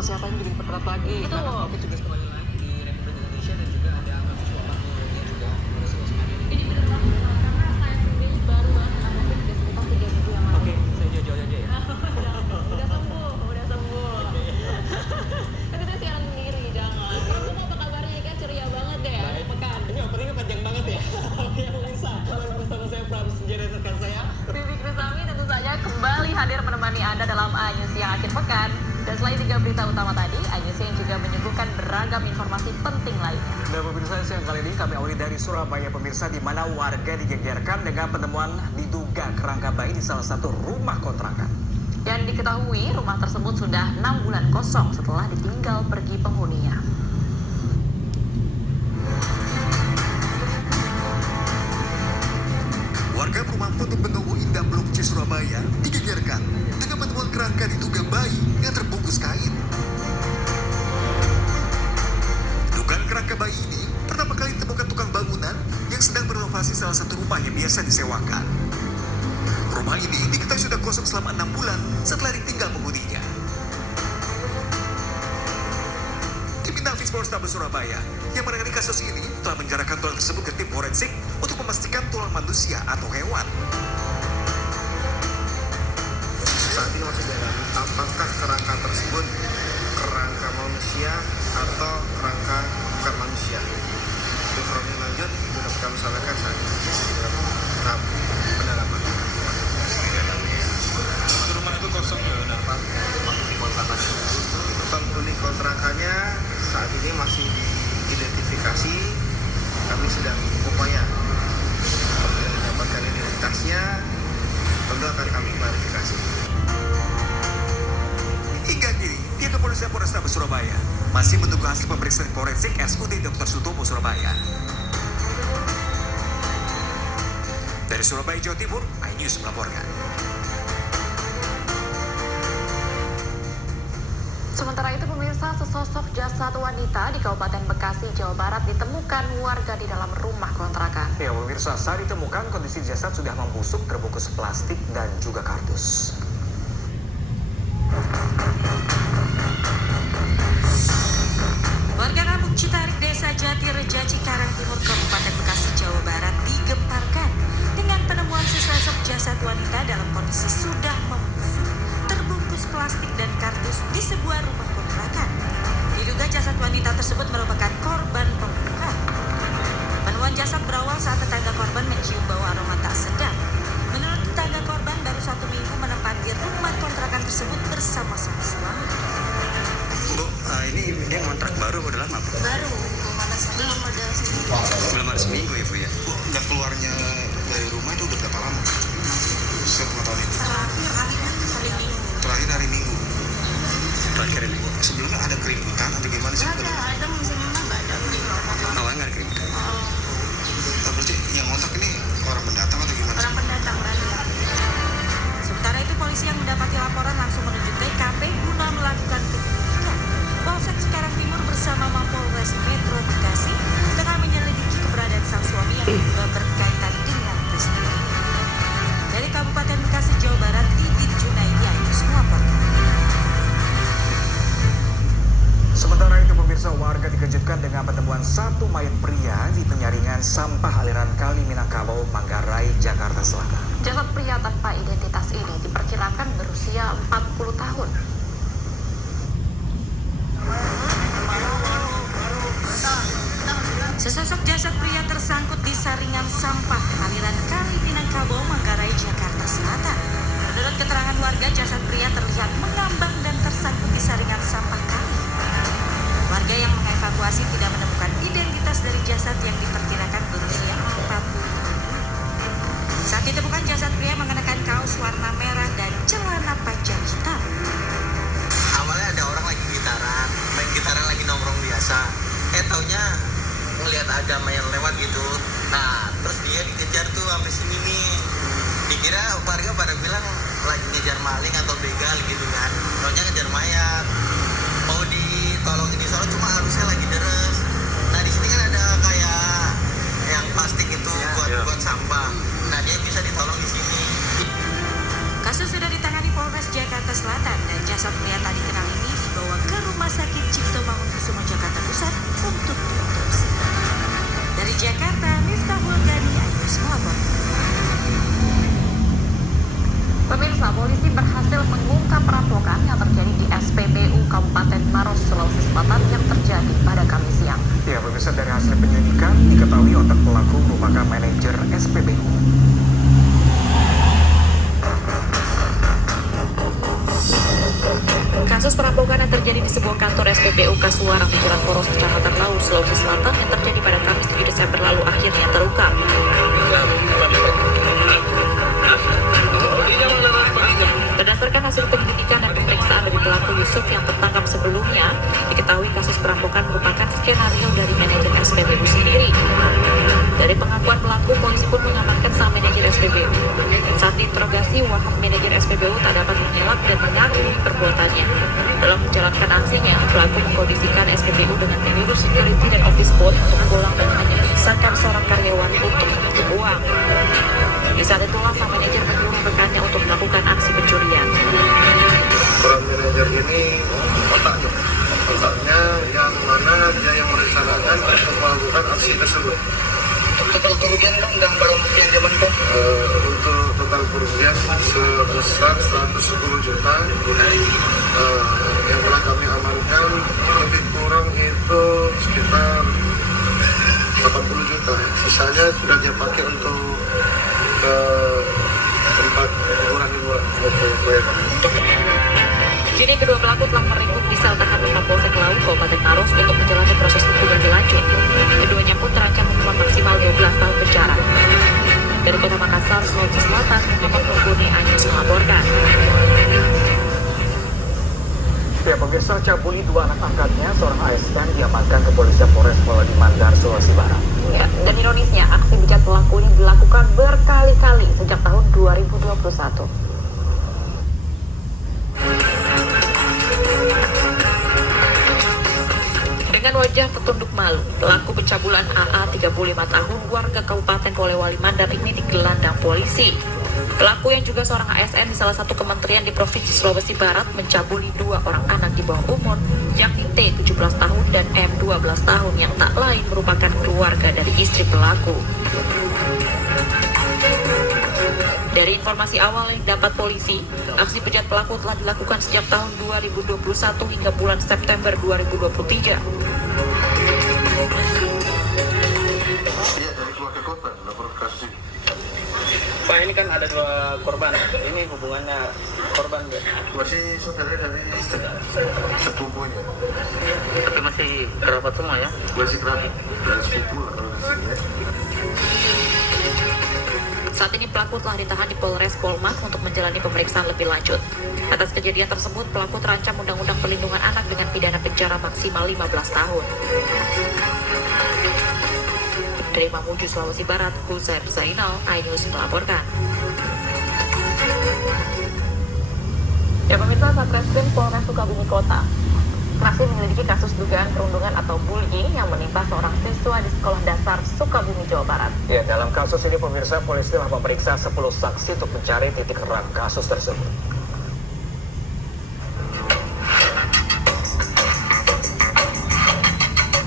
kesehatannya jadi diperketat lagi. Betul. Karena COVID juga kembali lagi di Republik Indonesia dan juga ada kasus wabah barunya juga harus waspada. Ini bener banget Pak, karena saya sendiri baru banget kena COVID udah sekitar 3 minggu yang lalu. Oke, saya jauh-jauh aja ya. Udah sembuh, udah sembuh. Tapi saya siaran sendiri, jangan. Ibu apa kabarnya kan ceria banget deh ya, akhir pekan. Ini openingnya panjang banget ya. Oke, pemirsa, kembali bersama saya Prabu Senjaya dan rekan saya. Bibi Krisami tentu saja kembali hadir menemani Anda dalam Anyus yang akhir pekan. Dan selain 3 berita utama tadi, Anyus yang juga menyuguhkan beragam informasi penting lainnya. Dan pemirsa, siang kali ini kami awali dari Surabaya, pemirsa, di mana warga digegerkan dengan penemuan diduga kerangka bayi di salah satu rumah kontrakan. Dan diketahui rumah tersebut sudah 6 bulan kosong setelah ditinggal pergi penghuninya. Warga perumahan Pondok Benowo Indah Blok C Surabaya digegerkan dengan penemuan kerangka diduga bayi yang terbungkus kain. Dugaan kerangka bayi ini pertama kali ditemukan tukang bangunan yang sedang berenovasi salah satu rumah yang biasa disewakan. Rumah ini diketahui sudah kosong selama 6 bulan setelah ditinggal penghuninya. Tim Inafis Polrestabes Surabaya yang menangani kasus ini telah menyerahkan tulang tersebut ke tim forensik untuk memastikan tulang manusia atau hewan. Saat ini masih dalami apakah kerangka tersebut kerangka manusia atau kerangka bukan manusia. Informasi lanjut sudah kami sampaikan saat ini dalam tahap pendalaman. Rumah itu kosong ya, kenapa? Penghuni kontrakan itu. Penghuni kontrakannya saat ini masih diidentifikasi. Kami sedang upaya untuk mendapatkan identitasnya. Tentu akan kami klarifikasi. Hingga kini, pihak kepolisian Polrestabes Surabaya masih menunggu hasil pemeriksaan forensik RSUD Dr. Sutomo Surabaya. Dari Surabaya, Jawa Timur, iNews melaporkan. Sementara itu pemirsa, sesosok jasad wanita di Kabupaten Bekasi, Jawa Barat ditemukan warga di dalam rumah kontrakan. Ya pemirsa, saat ditemukan kondisi jasad sudah membusuk, terbungkus plastik dan juga kardus. Warga Kampung Citarik, Desa Jatireja, Cikarang Timur, Kabupaten Bekasi, Jawa Barat digemparkan dengan penemuan sesosok jasad wanita dalam kondisi sudah membusuk, terbungkus plastik dan kardus di sebuah rumah kontrakan. Diduga jasad wanita tersebut merupakan korban pembunuhan. Penemuan jasad berawal saat tetangga korban mencium bau aroma tak sedap. Menurut tetangga korban, baru 1 minggu menempati rumah kontrakan tersebut bersama sang suami. Bu, ini dia ngontrak baru udah lama, Bu? Baru, belum ada seminggu. Belum ada seminggu ya, Bu ya? Bu, nggak keluarnya dari rumah itu udah berapa lama? Sepengetahuan itu. Terakhir hari Minggu. Terakhir ini. Sebelumnya ada keributan atau gimana sih? Ada musimnya nggak ada keributan. Awalnya nggak ada keributan. Berarti yang ngontak ini orang pendatang atau gimana sih? Orang pendatang banyak. Sementara itu polisi yang mendapati laporan langsung menuju TKP guna melakukan penyelidikan. Polsek Cikarang Timur bersama Mapolres Metro Bekasi tengah menyelidiki keberadaan sang suami yang diduga berkaitan dengan peristiwa ini. Dari Kabupaten Bekasi, Jawa Barat, Didit Junaidi Ayus melaporkan. Sementara itu pemirsa, warga dikejutkan dengan penemuan satu mayat pria di penyaringan sampah aliran Kali Minangkabau, Manggarai, Jakarta Selatan. Jasad pria tanpa identitas ini diperkirakan berusia 40 tahun. Sesosok jasad pria tersangkut di saringan sampah aliran Kali Minangkabau, Manggarai, Jakarta Selatan. Menurut keterangan warga, jasad pria terlihat mengambang dan tersangkut di saringan sampah kali. Warga yang mengevakuasi tidak menemukan identitas dari jasad yang diperkirakan berusia 40 tahun. Saat ditemukan, jasad pria mengenakan kaos warna merah dan celana panjang hitam. Awalnya ada orang lagi gitaran, main gitaran lagi nongkrong biasa. Taunya ngelihat ada mayat lewat gitu. Nah, terus dia dikejar tuh sampai sini nih. Dikira warga pada bilang lagi ngejar maling atau begal gitu kan. Taunya ngejar mayat. Mau ditolongin di sono cuma harusnya lagi deres. Nah, di sini kan ada kayak yang plastik itu buat sampah. Nah, dia bisa ditolong di sini. Kasus sudah ditangani Polres Jakarta Selatan dan jasad pria tak dikenal ini dibawa ke Rumah Sakit Cipto Mangunkusumo Jakarta Pusat untuk diotopsi. Dari Jakarta, Miftahul Ghani, Ayus melaporkan. Pemirsa, polisi berhasil mengungkap perampokan yang terjadi di SPBU Kabupaten Maros, Sulawesi Selatan yang terjadi pada Kamis siang. Ya, pemirsa, dari hasil penyelidikan diketahui otak pelaku merupakan manajer SPBU. Kasus perampokan yang terjadi di sebuah kantor SPBU Kasuarang di Jalan Poros, Kecamatan Lau, Sulawesi Selatan yang terjadi pada Kamis 7 Desember lalu akhirnya terungkap. Berdasarkan hasil penyelidikan dan pemeriksaan dari pelaku Yusuf yang tertangkap sebelumnya, diketahui kasus perampokan merupakan skenario dari manajer SPBU sendiri. Dari pengakuan pelaku, polisi pun mengamankan sang manajer SPBU. Saat diinterogasi, Wahab manajer SPBU tak dapat mengelak dan mengakui perbuatannya. Dalam menjalankan aksinya, pelaku mengkondisikan SPBU dengan menurut security dan office boy untuk pulang dan hanya menyisakan seorang karyawan untuk menitip uang. Di saat itulah sang manajer menyuruh rekannya untuk melakukan aksi pencurian. Orang manajer ini otaknya yang mana dia yang merencanakan untuk melakukan aksi tersebut. Total kerugian dong dan barang bukti yang diamankan. Untuk total kerugian sebesar 110 juta yang telah kami amankan, lebih kurang itu sekitar 80 juta. Sisanya sudah dia pakai untuk ke tempat hiburan-hiburan. Kini kedua pelaku telah meringkuk di sel tahanan Mapolsek Lau, Kabupaten Maros untuk menjalani proses hukum lebih lanjut. Keduanya pun terancam hukuman maksimal 12 tahun penjara. Dari Kota Makassar, Sulawesi Selatan, Muhammad Nurguni, Anyus melaporkan. Ya, pemirsa, cabuli dua anak angkatnya, seorang ASN diamankan kepolisian Polres Poladi Mandar, Sulawesi Barat. Ya, dan ironisnya, aksi bejat pelaku ini dilakukan berkali-kali sejak tahun 2021. Dengan wajah tertunduk malu, pelaku pencabulan AA 35 tahun warga Kabupaten Polewali Mandar ini digelandang polisi. Pelaku yang juga seorang ASN di salah satu kementerian di Provinsi Sulawesi Barat mencabuli dua orang anak di bawah umur, yakni T 17 tahun dan M 12 tahun yang tak lain merupakan keluarga dari istri pelaku. Dari informasi awal yang didapat polisi, aksi bejat pelaku telah dilakukan sejak tahun 2021 hingga bulan September 2023. Iya, dari keluarga korban lapor kasus ini. Pak, ini kan ada dua korban. Ini hubungannya korban Masih saudara dari sepupunya. tapi masih kerabat semua ya. Masih kerabat dan sepupu lah kalau di sini ya. Saat ini pelaku telah ditahan di Polres Polmak untuk menjalani pemeriksaan lebih lanjut. Atas kejadian tersebut, pelaku terancam Undang-Undang Perlindungan Anak dengan pidana penjara maksimal 15 tahun. Dari Mamuju, Sulawesi Barat, Huzair Zainal, iNews melaporkan. Ya, pemirsa, Satreskrim Polres Sukabumi Kota masih menyelidiki kasus dugaan perundungan atau bullying yang menimpa seorang siswa di Sekolah Dasar Sukabumi, Jawa Barat. Ya, dalam kasus ini pemirsa, polisi telah memeriksa 10 saksi untuk mencari titik terang kasus tersebut.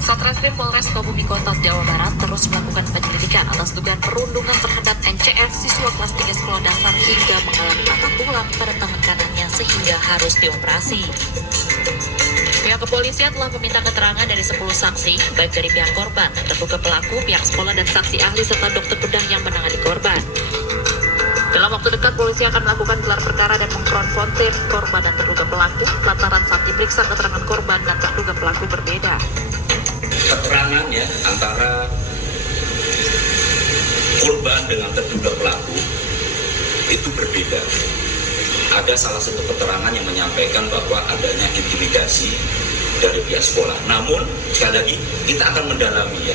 Satreskrim Polres Sukabumi Kota, Jawa Barat terus melakukan penyelidikan atas dugaan perundungan terhadap NCS, siswa kelas 3 sekolah dasar hingga mengalami patah tulang pada tangan kanannya sehingga harus dioperasi. Pihak kepolisian telah meminta keterangan dari 10 saksi, baik dari pihak korban, terduga pelaku, pihak sekolah, dan saksi ahli serta dokter bedah yang menangani korban. Dalam waktu dekat, polisi akan melakukan gelar perkara dan mengkonfrontir korban dan terduga pelaku lantaran saat diperiksa keterangan korban dan terduga pelaku berbeda. Keterangan ya antara korban dengan terduga pelaku itu berbeda. Ada salah satu keterangan yang menyampaikan bahwa adanya intimidasi dari pihak sekolah. Namun sekali lagi kita akan mendalami ya.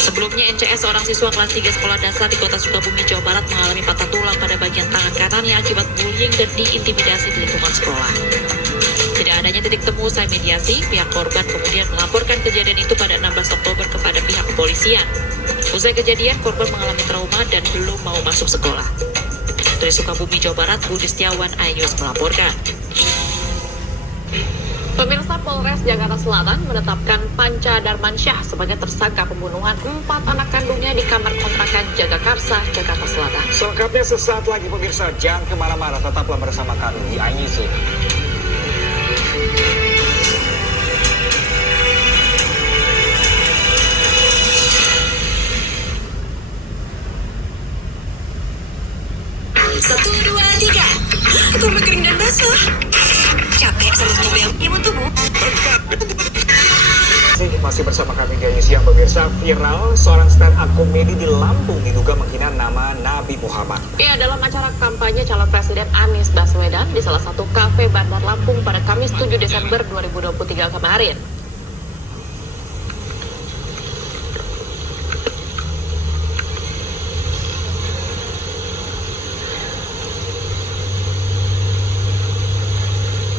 Sebelumnya, NCS, seorang siswa kelas 3 sekolah dasar di Kota Sukabumi, Jawa Barat mengalami patah tulang pada bagian tangan kanannya akibat bullying dan diintimidasi di lingkungan sekolah. Tidak adanya titik temu usai mediasi, pihak korban kemudian melaporkan kejadian itu pada 16 Oktober kepada pihak kepolisian. Usai kejadian, korban mengalami trauma dan belum mau masuk sekolah. Dari Sukabumi, Jawa Barat, Budi Setiawan, iNews melaporkan. Pemirsa, Polres Jakarta Selatan menetapkan Panca Darmansyah sebagai tersangka pembunuhan 4 anak kandungnya di kamar kontrakan Jagakarsa, Jakarta Selatan. Selengkapnya sesaat lagi pemirsa, jangan kemana-mana, tetaplah bersama kami di iNews. Satu, dua, tiga. Ketumbar kering dan basah. Capek sama mobil yang imun tubuh. Masih bersama kami di iNews yang pemirsa. Viral seorang stand up komedi di Lampung diduga menghina nama Nabi Muhammad. Ia dalam acara kampanye calon presiden Anies Baswedan di salah satu kafe Bandar Lampung pada Kamis 7 Desember 2023 kemarin.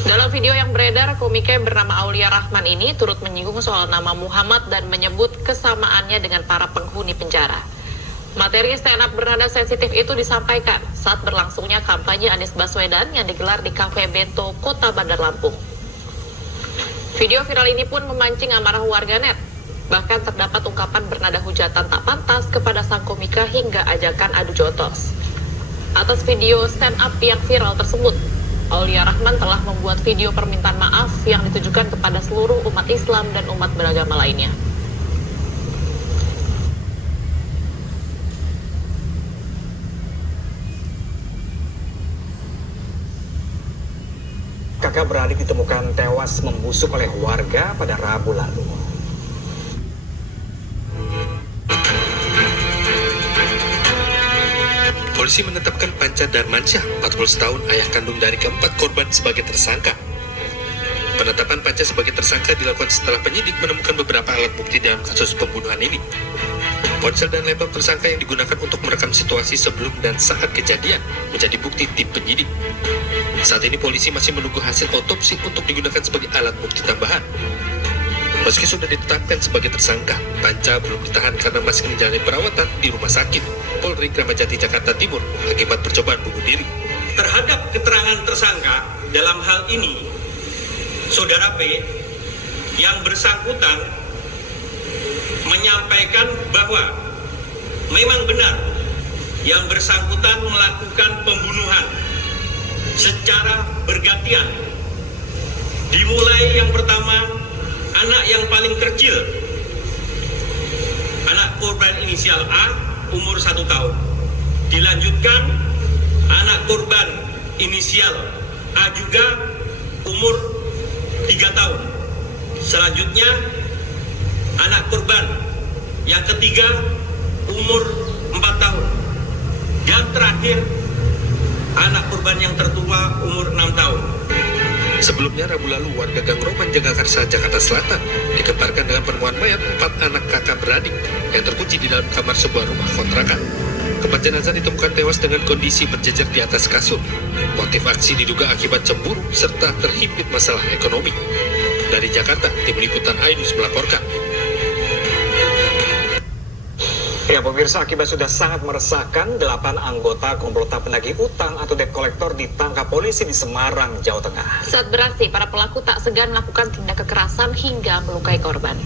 Dalam video yang beredar, komika yang bernama Aulia Rahman ini turut menyinggung soal nama Muhammad dan menyebut kesamaannya dengan para penghuni penjara. Materi stand up bernada sensitif itu disampaikan saat berlangsungnya kampanye Anies Baswedan yang digelar di Cafe Bento, Kota Bandar Lampung. Video viral ini pun memancing amarah warganet. Bahkan terdapat ungkapan bernada hujatan tak pantas kepada sang komika hingga ajakan adu jotos. Atas video stand up yang viral tersebut, Aulia Rahman telah membuat video permintaan maaf yang ditujukan kepada seluruh umat Islam dan umat beragama lainnya. Kakak beradik ditemukan tewas membusuk oleh warga pada Rabu lalu. Polisi menetapkan Panca Darmansyah, 40 tahun, ayah kandung dari keempat korban sebagai tersangka. Penetapan Panca sebagai tersangka dilakukan setelah penyidik menemukan beberapa alat bukti dalam kasus pembunuhan ini. Ponsel dan laptop tersangka yang digunakan untuk merekam situasi sebelum dan saat kejadian menjadi bukti tim penyidik. Saat ini polisi masih menunggu hasil otopsi untuk digunakan sebagai alat bukti tambahan. Meski sudah ditetapkan sebagai tersangka, Panca belum ditahan karena masih menjalani perawatan di Rumah Sakit Polri Kramat Jati, Jakarta Timur akibat percobaan bunuh diri. Terhadap keterangan tersangka dalam hal ini, Saudara P yang bersangkutan menyampaikan bahwa memang benar yang bersangkutan melakukan pembunuhan secara bergantian. Dimulai yang pertama, anak yang paling kecil, anak korban inisial A, umur 1 tahun. Dilanjutkan, anak korban inisial A juga umur 3 tahun. Selanjutnya, anak korban yang ketiga umur 4 tahun. Dan terakhir, anak korban yang tertua umur 6 tahun. Sebelumnya Rabu lalu warga Gang Roman Jagakarsa, Jakarta Selatan dikemparkan dengan penemuan mayat 4 anak kakak beradik yang terkunci di dalam kamar sebuah rumah kontrakan. Keempat jenazah ditemukan tewas dengan kondisi berjejer di atas kasur. Motif aksi diduga akibat cemburu serta terhimpit masalah ekonomi. Dari Jakarta, tim liputan iNews melaporkan. Ya pemirsa, akibat sudah sangat meresahkan, 8 anggota komplotan penagih utang atau debt collector ditangkap polisi di Semarang, Jawa Tengah. Saat beraksi, para pelaku tak segan melakukan tindak kekerasan hingga melukai korban.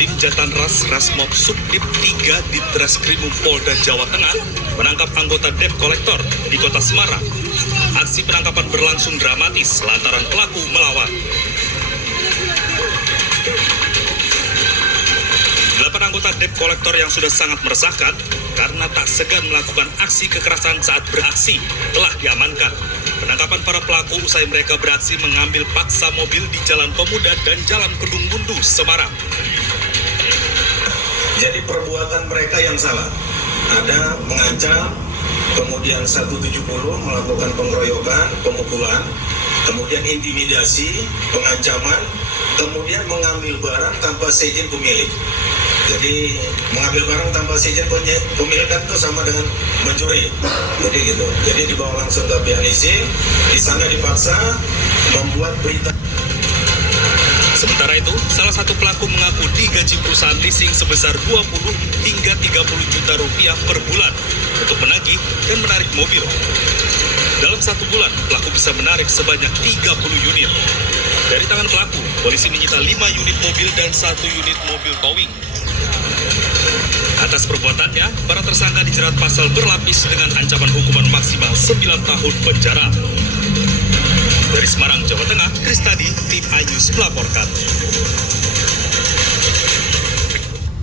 Tim Jatanras Rasmob Subdit 3 di Treskrimum Polda Jawa Tengah menangkap anggota debt collector di kota Semarang. Aksi penangkapan berlangsung dramatis lantaran pelaku melawan. 8 anggota debt collector yang sudah sangat meresahkan karena tak segan melakukan aksi kekerasan saat beraksi telah diamankan. Penangkapan para pelaku usai mereka beraksi mengambil paksa mobil di Jalan Pemuda dan Jalan Kedung Bundu, Semarang. Jadi perbuatan mereka yang salah. Ada mengancam, kemudian 170 melakukan pengeroyokan, pemukulan, kemudian intimidasi, pengancaman, kemudian mengambil barang tanpa seizin pemilik. Jadi mengambil barang tanpa seizin pemilik kan itu sama dengan mencuri. Jadi gitu. Jadi dibawa langsung ke Bianisi, di sana dipaksa membuat berita. Sementara itu, salah satu pelaku mengaku digaji perusahaan leasing sebesar 20 hingga 30 juta rupiah per bulan untuk menagih dan menarik mobil. Dalam 1 bulan, pelaku bisa menarik sebanyak 30 unit. Dari tangan pelaku, polisi menyita 5 unit mobil dan 1 unit mobil towing. Atas perbuatannya, para tersangka dijerat pasal berlapis dengan ancaman hukuman maksimal 9 tahun penjara. Dari Semarang, Jawa Tengah, Kristadi, Tim iNews melaporkan.